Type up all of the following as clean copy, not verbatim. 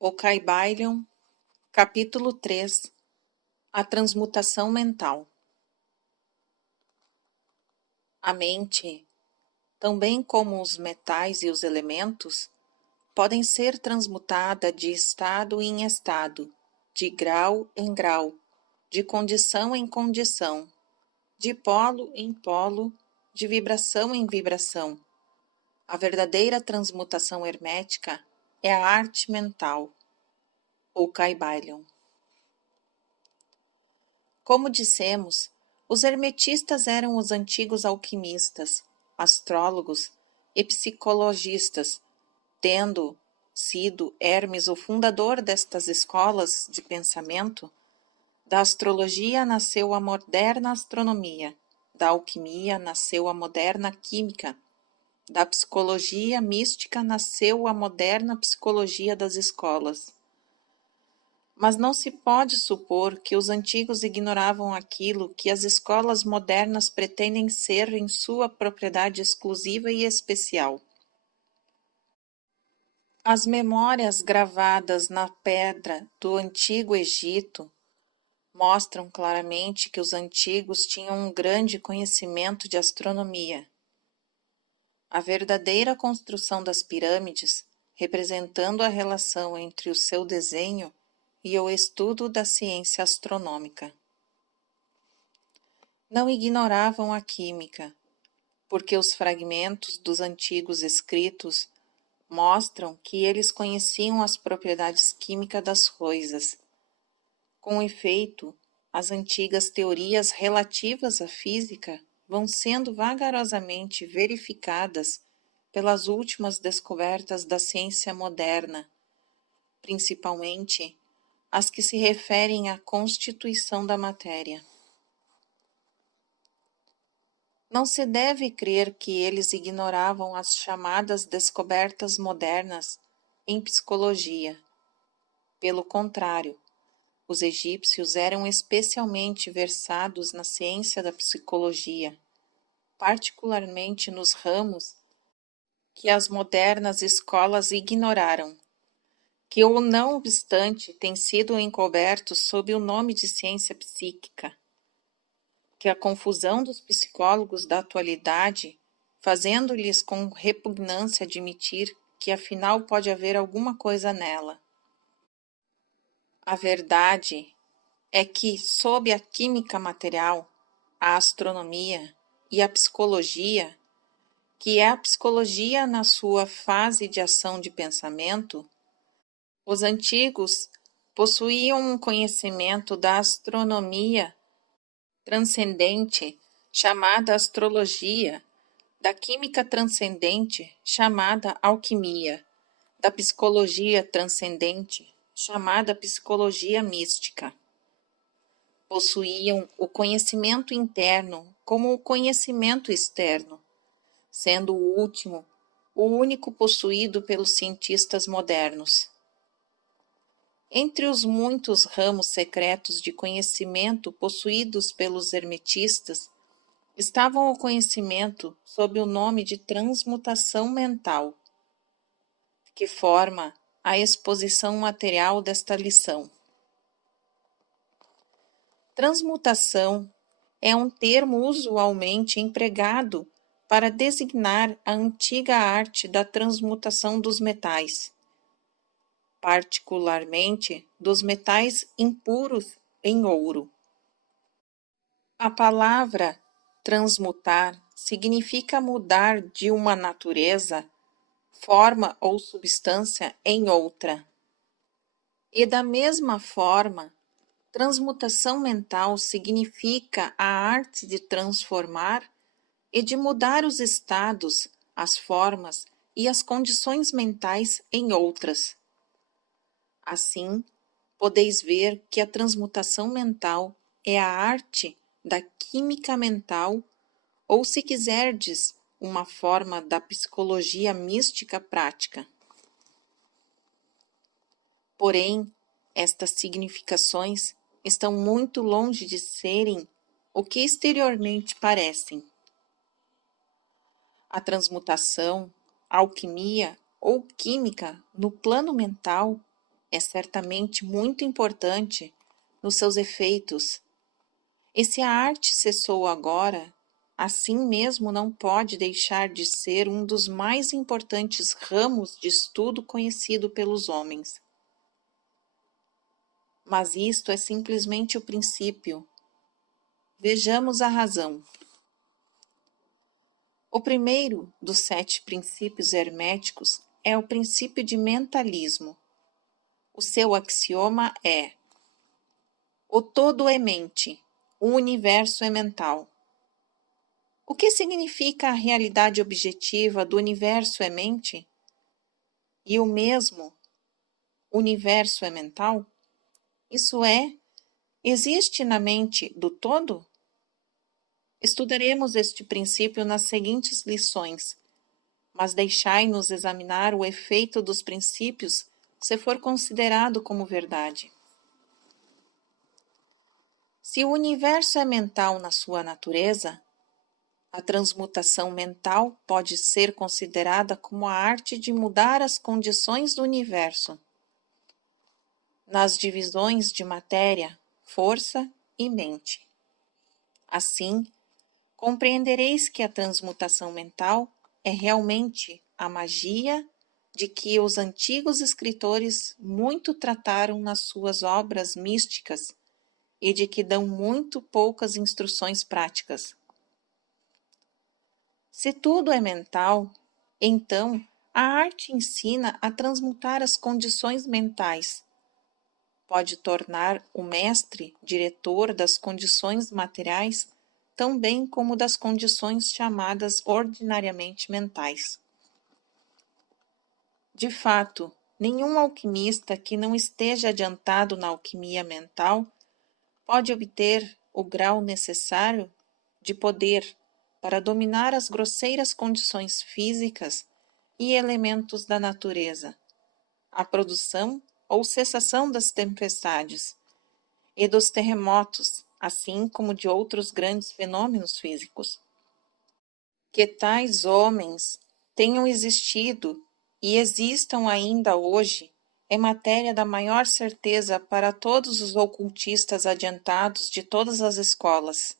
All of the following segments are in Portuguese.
O Kybalion, capítulo 3. A transmutação mental. A mente, tão bem como os metais e os elementos, podem ser transmutada de estado em estado, de grau em grau, de condição em condição, de polo em polo, de vibração em vibração. A verdadeira transmutação hermética é a arte mental, o Kybalion. Como dissemos, os hermetistas eram os antigos alquimistas, astrólogos e psicologistas, tendo sido Hermes o fundador destas escolas de pensamento. Da astrologia nasceu a moderna astronomia, da alquimia nasceu a moderna química, da psicologia mística nasceu a moderna psicologia das escolas. Mas não se pode supor que os antigos ignoravam aquilo que as escolas modernas pretendem ser em sua propriedade exclusiva e especial. As memórias gravadas na pedra do Antigo Egito mostram claramente que os antigos tinham um grande conhecimento de astronomia. A verdadeira construção das pirâmides, representando a relação entre o seu desenho e o estudo da ciência astronômica. Não ignoravam a química, porque os fragmentos dos antigos escritos mostram que eles conheciam as propriedades químicas das coisas. Com efeito, as antigas teorias relativas à física vão sendo vagarosamente verificadas pelas últimas descobertas da ciência moderna, principalmente as que se referem à constituição da matéria. Não se deve crer que eles ignoravam as chamadas descobertas modernas em psicologia. Pelo contrário, os egípcios eram especialmente versados na ciência da psicologia, particularmente nos ramos que as modernas escolas ignoraram, que, ou não obstante, têm sido encobertos sob o nome de ciência psíquica, que a confusão dos psicólogos da atualidade, fazendo-lhes com repugnância admitir que afinal pode haver alguma coisa nela. A verdade é que, sob a química material, a astronomia e a psicologia, que é a psicologia na sua fase de ação de pensamento, os antigos possuíam um conhecimento da astronomia transcendente, chamada astrologia, da química transcendente, chamada alquimia, da psicologia transcendente, chamada psicologia mística. Possuíam o conhecimento interno como o conhecimento externo, sendo o último o único possuído pelos cientistas modernos. Entre os muitos ramos secretos de conhecimento possuídos pelos hermetistas, estavam o conhecimento sob o nome de transmutação mental, que forma a exposição material desta lição. Transmutação é um termo usualmente empregado para designar a antiga arte da transmutação dos metais, particularmente dos metais impuros em ouro. A palavra transmutar significa mudar de uma natureza, forma ou substância em outra. E da mesma forma, transmutação mental significa a arte de transformar e de mudar os estados, as formas e as condições mentais em outras. Assim, podeis ver que a transmutação mental é a arte da química mental, ou, se quiserdes, uma forma da psicologia mística prática. Porém, estas significações estão muito longe de serem o que exteriormente parecem. A transmutação, a alquimia ou química no plano mental é certamente muito importante nos seus efeitos, e se a arte cessou agora, assim mesmo não pode deixar de ser um dos mais importantes ramos de estudo conhecido pelos homens. Mas isto é simplesmente o princípio. Vejamos a razão. O primeiro dos 7 princípios herméticos é o princípio de mentalismo. O seu axioma é: o todo é mente, o universo é mental. O que significa a realidade objetiva do universo é mente? E o mesmo universo é mental? Isso é, existe na mente do todo? Estudaremos este princípio nas seguintes lições, mas deixai-nos examinar o efeito dos princípios se for considerado como verdade. Se o universo é mental na sua natureza, a transmutação mental pode ser considerada como a arte de mudar as condições do universo, nas divisões de matéria, força e mente. Assim, compreendereis que a transmutação mental é realmente a magia de que os antigos escritores muito trataram nas suas obras místicas e de que dão muito poucas instruções práticas. Se tudo é mental, então a arte ensina a transmutar as condições mentais. Pode tornar o mestre diretor das condições materiais, tão bem como das condições chamadas ordinariamente mentais. De fato, nenhum alquimista que não esteja adiantado na alquimia mental pode obter o grau necessário de poder para dominar as grosseiras condições físicas e elementos da natureza, a produção ou cessação das tempestades e dos terremotos, assim como de outros grandes fenômenos físicos. Que tais homens tenham existido e existam ainda hoje é matéria da maior certeza para todos os ocultistas adiantados de todas as escolas.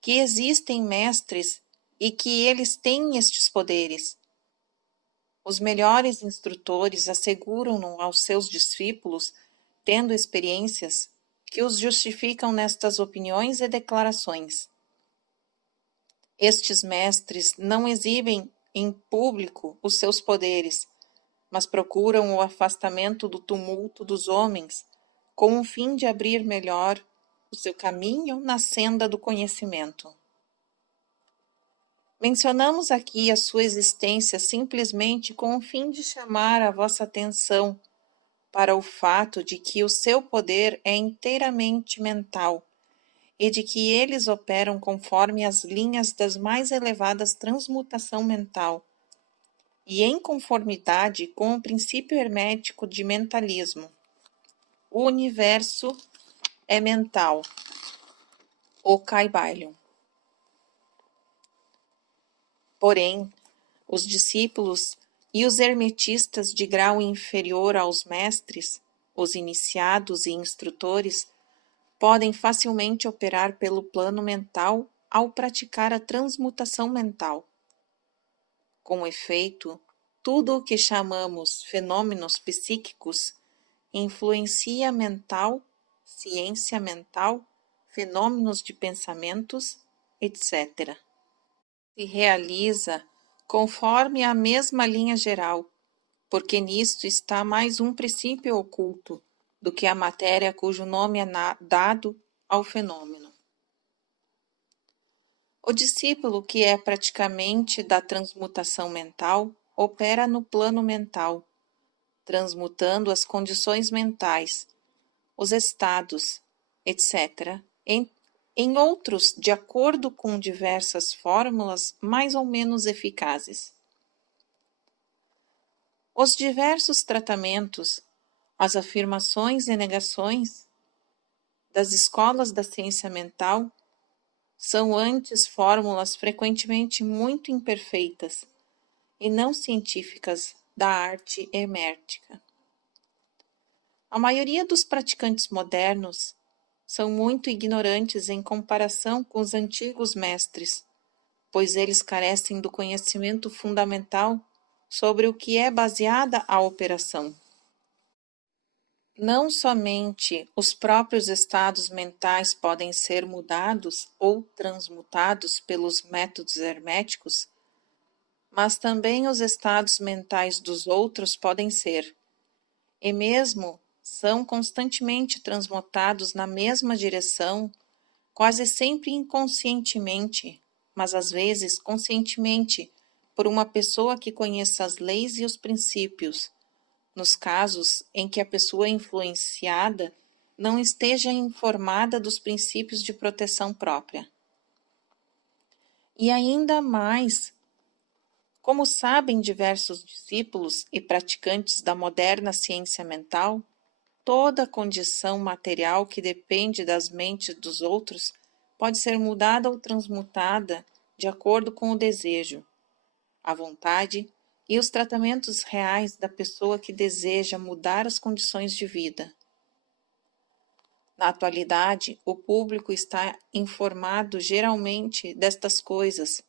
Que existem mestres e que eles têm estes poderes. Os melhores instrutores asseguram aos seus discípulos, tendo experiências, que os justificam nestas opiniões e declarações. Estes mestres não exibem em público os seus poderes, mas procuram o afastamento do tumulto dos homens, com o fim de abrir melhor o seu caminho na senda do conhecimento. Mencionamos aqui a sua existência simplesmente com o fim de chamar a vossa atenção para o fato de que o seu poder é inteiramente mental e de que eles operam conforme as linhas das mais elevadas transmutação mental e em conformidade com o princípio hermético de mentalismo. O universo é mental. O Kybalion. Porém, os discípulos e os hermetistas de grau inferior aos mestres, os iniciados e instrutores, podem facilmente operar pelo plano mental ao praticar a transmutação mental. Com efeito, tudo o que chamamos fenômenos psíquicos influencia mental, ciência mental, fenômenos de pensamentos, etc. Se realiza conforme a mesma linha geral, porque nisto está mais um princípio oculto do que a matéria cujo nome é dado ao fenômeno. O discípulo que é praticamente da transmutação mental opera no plano mental, transmutando as condições mentais, os estados, etc., em outros de acordo com diversas fórmulas mais ou menos eficazes. Os diversos tratamentos, as afirmações e negações das escolas da ciência mental são antes fórmulas frequentemente muito imperfeitas e não científicas da arte hermética. A maioria dos praticantes modernos são muito ignorantes em comparação com os antigos mestres, pois eles carecem do conhecimento fundamental sobre o que é baseada a operação. Não somente os próprios estados mentais podem ser mudados ou transmutados pelos métodos herméticos, mas também os estados mentais dos outros podem ser, e mesmo são constantemente transmutados na mesma direção, quase sempre inconscientemente, mas às vezes conscientemente, por uma pessoa que conheça as leis e os princípios, nos casos em que a pessoa influenciada não esteja informada dos princípios de proteção própria. E ainda mais, como sabem diversos discípulos e praticantes da moderna ciência mental, toda condição material que depende das mentes dos outros pode ser mudada ou transmutada de acordo com o desejo, a vontade e os tratamentos reais da pessoa que deseja mudar as condições de vida. Na atualidade, o público está informado geralmente destas coisas,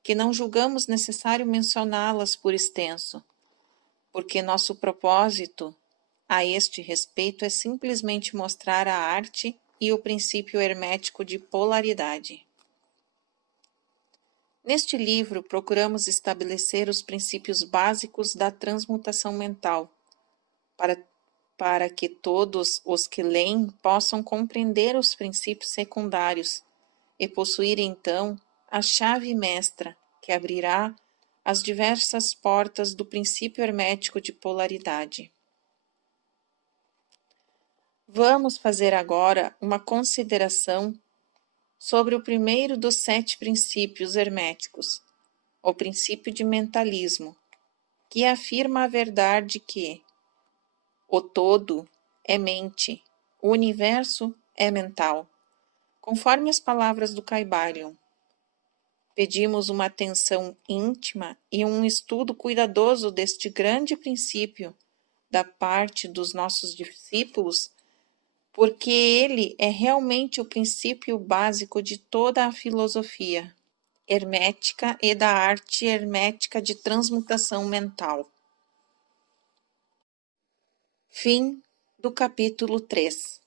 que não julgamos necessário mencioná-las por extenso, porque nosso propósito a este respeito é simplesmente mostrar a arte e o princípio hermético de polaridade. Neste livro, procuramos estabelecer os princípios básicos da transmutação mental, para que todos os que leem possam compreender os princípios secundários e possuir, então, a chave mestra que abrirá as diversas portas do princípio hermético de polaridade. Vamos fazer agora uma consideração sobre o primeiro dos 7 princípios herméticos, o princípio de mentalismo, que afirma a verdade que o todo é mente, o universo é mental, conforme as palavras do Kybalion. Pedimos uma atenção íntima e um estudo cuidadoso deste grande princípio da parte dos nossos discípulos, porque ele é realmente o princípio básico de toda a filosofia hermética e da arte hermética de transmutação mental. Fim do capítulo 3.